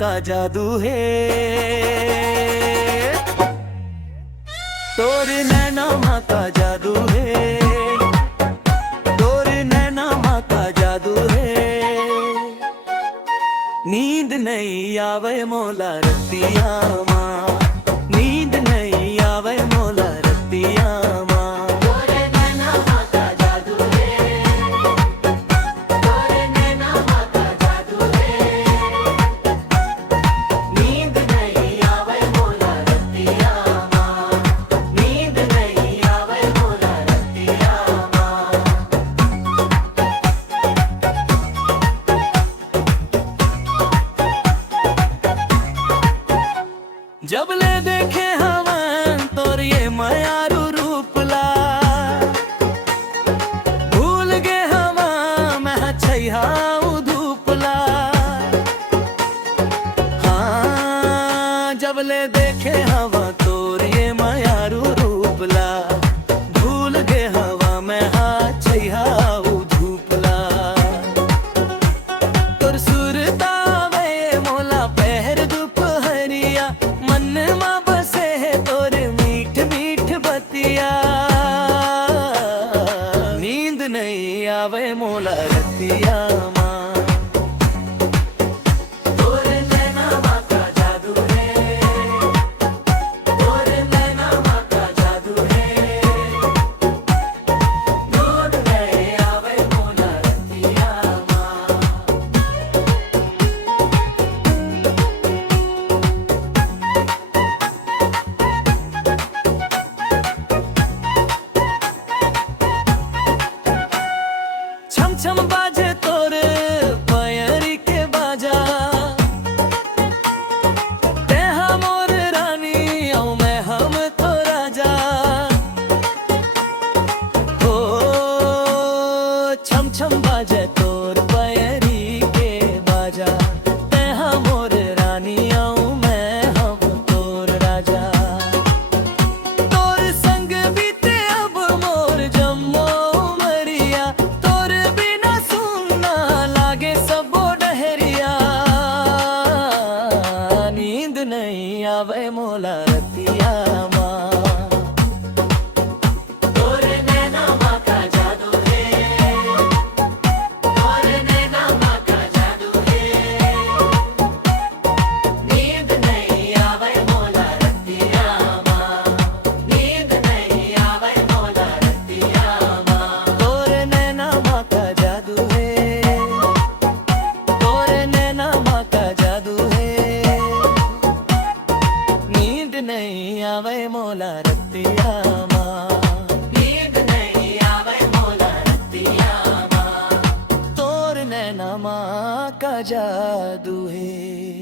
का जादू है। तोरे नैना माँ का जादू है, तोरे नैना माँ का जादू है। नींद नहीं आवे मोला रतिया माँ, नींद नहीं आवे मोला रतिया माँ। तोरे नैना माँ का जादू है, तोरे नैना माँ का जादू है। नींद नहीं आवे मोला रतिया माँ, नींद नहीं आवे मोला रतिया माँ। जब ले देखे हम तोर ये मयारू रूपला, भूल गे हम मैं छैहा धूपला। हाँ जब ले देखे हवा तोर ये मयारू रूपला, भूल गे हवा मैं छैहा धूपला। तोर सुरता वे मोला पहर दोपहरिया, मन मा बसे है तोर मीठ मीठ बतिया। नींद नहीं आवे मोला रतिया माँ। तोरे नैना माँ का जादू है, तोरे नैना माँ का जादू है। नींद नहीं आवे मोला रतिया माँ। छम छम बाजे तोर पयरी के बाजा, ते मोर रानी औ मैं हम तो राजा। हो छम छम बाजे तोर पयरी के बाजा, ते मोर रानी औ मैं हम तोर राजा। तोर संग बीते अब मोर जम्मो मरिया, तोर बिना सुनना लागे सबो डहरिया। नींद नहीं आवे मोला रतिया माँ। तोरे नैना माँ का जादू है, तोरे नैना माँ का जादू है। नींद नहीं आवे मोला रतिया माँ, नींद नहीं आवे मोला रतिया माँ। तोरे नैना माँ का जादू है, तोरे नैना माँ का जादू है। नींद नहीं आवे मोला रतिया माँ, नींद नहीं आवे मोला रतिया माँ। तोर नैना माँ का जादू है।